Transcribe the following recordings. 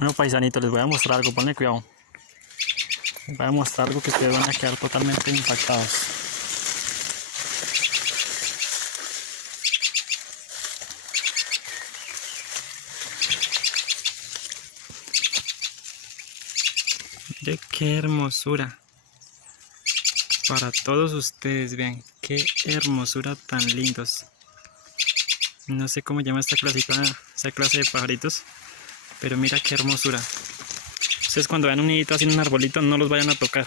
Bueno, paisanitos, les voy a mostrar algo, ponle cuidado. Les voy a mostrar algo que ustedes van a quedar totalmente impactados. Mire qué hermosura. Para todos ustedes, vean qué hermosura tan lindos. No sé cómo llama esta clase de pajaritos, pero mira qué hermosura. Ustedes cuando vean un nidito así en un arbolito, no los vayan a tocar.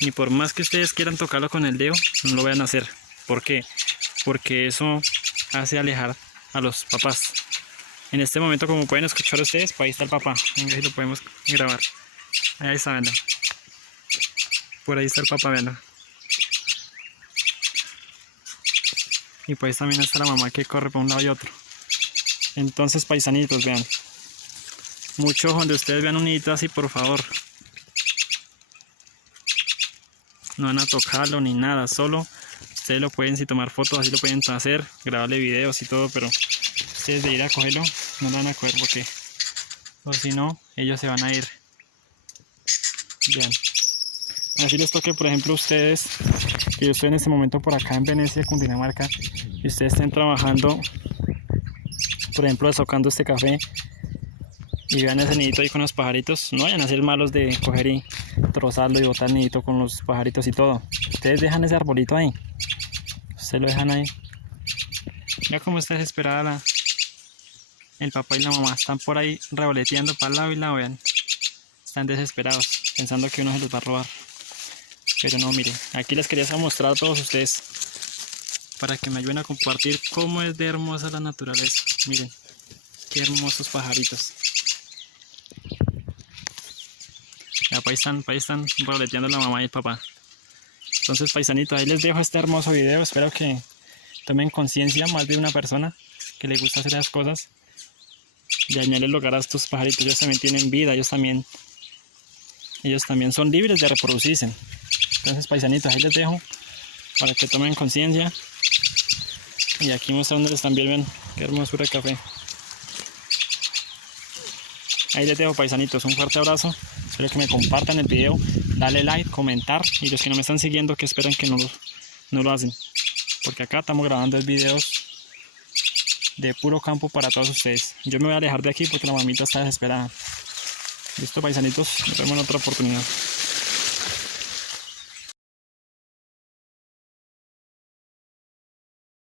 Ni por más que ustedes quieran tocarlo con el dedo, no lo vayan a hacer. ¿Por qué? Porque eso hace alejar a los papás. En este momento, como pueden escuchar ustedes, pues ahí está el papá. Venga, si lo podemos grabar. Ahí está, veanlo. Por ahí está el papá, veanlo. Y pues también está la mamá que corre por un lado y otro. Entonces, paisanitos, vean. Mucho ojo donde ustedes vean un nidito así, por favor. No van a tocarlo ni nada, solo ustedes lo pueden, si tomar fotos así lo pueden hacer, grabarle videos y todo, pero ustedes de ir a cogerlo no lo van a coger porque, o si no, ellos se van a ir. Vean. Así les toque, por ejemplo, ustedes, que yo estoy en este momento por acá en Venecia, Cundinamarca, y ustedes estén trabajando, por ejemplo, desocando este café, y vean ese nidito ahí con los pajaritos, no vayan a ser malos de coger y trozarlo y botar el nidito con los pajaritos y todo. Ustedes dejan ese arbolito ahí, ustedes lo dejan ahí. Mira cómo está desesperada el papá y la mamá, están por ahí revoloteando para el lado y lado, vean. Están desesperados, pensando que uno se los va a robar. Pero no, miren, aquí les quería mostrar a todos ustedes, para que me ayuden a compartir cómo es de hermosa la naturaleza. Miren, qué hermosos pajaritos. Ahí están revoloteando la mamá y el papá. Entonces, paisanitos, ahí les dejo este hermoso video. Espero que tomen conciencia más de una persona que le gusta hacer las cosas y añadirle lugar a estos pajaritos. Ellos también tienen vida, ellos también son libres de reproducirse. Entonces, paisanitos, ahí les dejo para que tomen conciencia. Y aquí mostrándoles también, ven qué hermosura de café. Ahí les dejo, paisanitos, un fuerte abrazo. Espero que me compartan el video, dale like, comentar, y los que no me están siguiendo, que esperan que no lo hacen, porque acá estamos grabando videos de puro campo para todos ustedes. Yo me voy a alejar de aquí porque la mamita está desesperada. Listo, paisanitos, nos vemos en otra oportunidad.